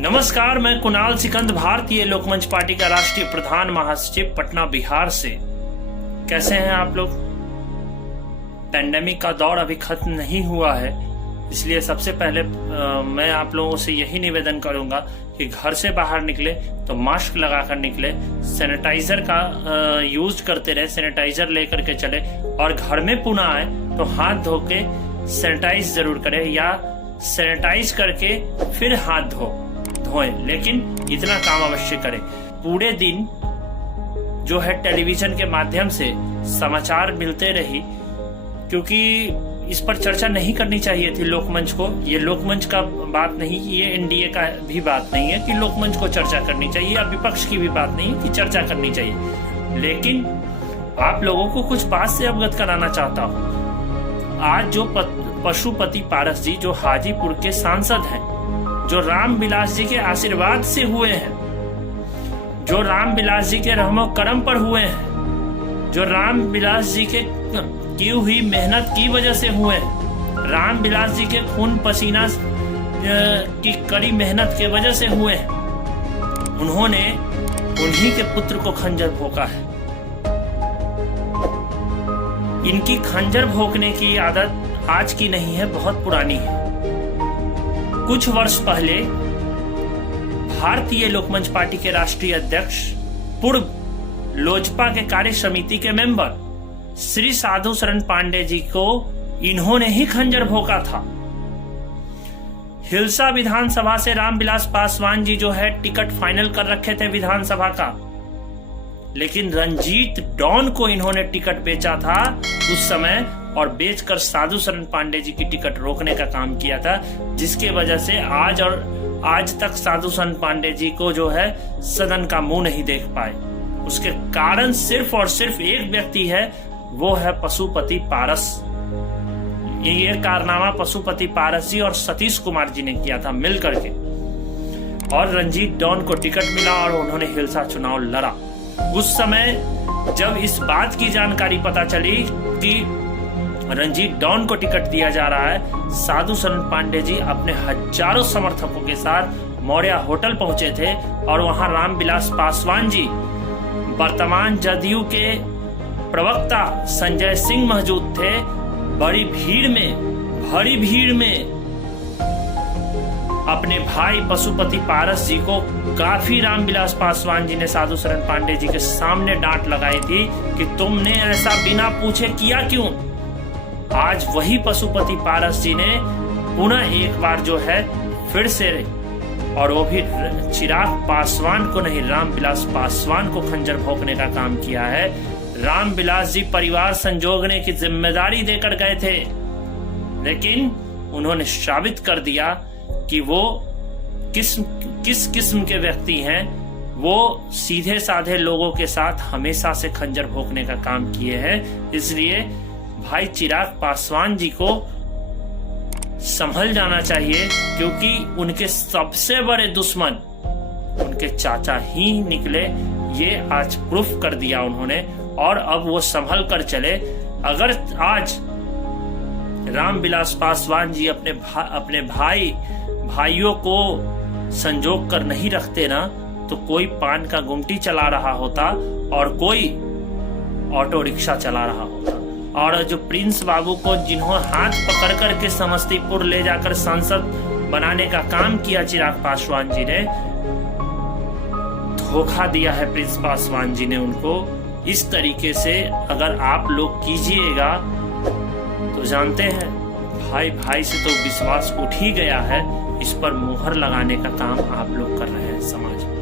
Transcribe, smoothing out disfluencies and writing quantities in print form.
नमस्कार, मैं कुणाल सिकंद, भारतीय लोकमंच पार्टी का राष्ट्रीय प्रधान महासचिव, पटना बिहार से। कैसे हैं आप लोग? पैंडेमिक का दौर अभी खत्म नहीं हुआ है, इसलिए सबसे पहले मैं आप लोगों से यही निवेदन करूंगा कि घर से बाहर निकले तो मास्क लगाकर निकले, सैनिटाइजर का यूज करते रहे, सैनिटाइजर लेकर के चले, और घर में पुनः आए तो हाथ धो के सैनिटाइज जरूर करें या सैनिटाइज करके फिर हाथ धोएं, लेकिन इतना काम अवश्य करें। पूरे दिन जो है टेलीविजन के माध्यम से समाचार मिलते रही, क्योंकि इस पर चर्चा नहीं करनी चाहिए थी लोकमंच को। ये लोकमंच का बात नहीं, ये एनडीए का भी बात नहीं है कि लोकमंच को चर्चा करनी चाहिए, या विपक्ष की भी बात नहीं है कि चर्चा करनी चाहिए। लेकिन आप लोगों को कुछ बात से अवगत कराना चाहता हूँ। आज जो पशुपति पारस जी, जो हाजीपुर के सांसद हैं, जो रामविलास जी के आशीर्वाद से हुए हैं, जो रामविलास जी के रहमो करम पर हुए हैं, जो रामविलास जी के की हुई मेहनत की वजह से हुए हैं, रामविलास जी के खून पसीना की कड़ी मेहनत के वजह से हुए हैं, उन्होंने उन्हीं के पुत्र को खंजर भोंका है। इनकी खंजर भोंकने की आदत आज की नहीं है, बहुत पुरानी है। कुछ वर्ष पहले भारतीय लोकमंच पार्टी के राष्ट्रीय अध्यक्ष, पूर्व लोजपा के कार्य समिति के मेंबर श्री साधु शरण पांडे जी को इन्होंने ही खंजर भोंका था। हिलसा विधानसभा से रामविलास पासवान जी जो है टिकट फाइनल कर रखे थे विधानसभा का, लेकिन रंजीत डॉन को इन्होंने टिकट बेचा था उस समय, और बेचकर साधु शरण पांडे जी की टिकट रोकने का काम किया था, जिसके वजह से आज तक साधु शरण पांडे जी को जो है सदन का मुंह नहीं देख पाए। उसके कारण सिर्फ और सिर्फ एक व्यक्ति है, वो है पशुपति पारस। ये कारनामा पशुपति पारस जी और सतीश कुमार जी ने किया था मिल करके, और रंजीत डॉन को टिकट मिला और उन्होंने हिलसा चुनाव लड़ा। उस समय जब इस बात की जानकारी पता चली कि रंजीत डॉन को टिकट दिया जा रहा है, साधु शरण पांडे जी अपने हजारों समर्थकों के साथ मौर्या होटल पहुंचे थे, और वहां रामविलास पासवान जी, वर्तमान जदयू के प्रवक्ता संजय सिंह मौजूद थे। भरी भीड़ में अपने भाई पशुपति पारस जी को काफी रामविलास पासवान जी ने साधु शरण पांडे जी के सामने डांट लगाई थी कि तुमने ऐसा बिना पूछे किया क्यों। आज वही पशुपति पारस जी ने पुनः एक बार जो है फिर से, और वो भी चिराग पासवान को नहीं, रामविलास पासवान को खंजर भोंकने का काम किया है। रामविलास जी परिवार संजोगने की जिम्मेदारी देकर गए थे, लेकिन उन्होंने साबित कर दिया कि वो किस किस्म के व्यक्ति हैं। वो सीधे साधे लोगों के साथ हमेशा से खंजर भोंकने का काम किए हैं। इसलिए भाई चिराग पासवान जी को संभल जाना चाहिए, क्योंकि उनके सबसे बड़े दुश्मन उनके चाचा ही निकले। ये आज प्रूफ कर दिया उन्होंने, और अब वो संभल कर चले। अगर आज रामविलास पासवान जी अपने भाइयों को संजोग कर नहीं रखते ना, तो कोई पान का गुमटी चला रहा होता और कोई ऑटो रिक्शा चला रहा होता। और जो प्रिंस बाबू को जिन्होंने हाथ पकड़ करके समस्तीपुर ले जाकर सांसद बनाने का काम किया चिराग पासवान जी ने, धोखा दिया है प्रिंस पासवान जी ने उनको। इस तरीके से अगर आप लोग कीजिएगा तो जानते हैं भाई से तो विश्वास उठ ही गया है। इस पर मुहर लगाने का काम आप लोग कर रहे हैं समाज में।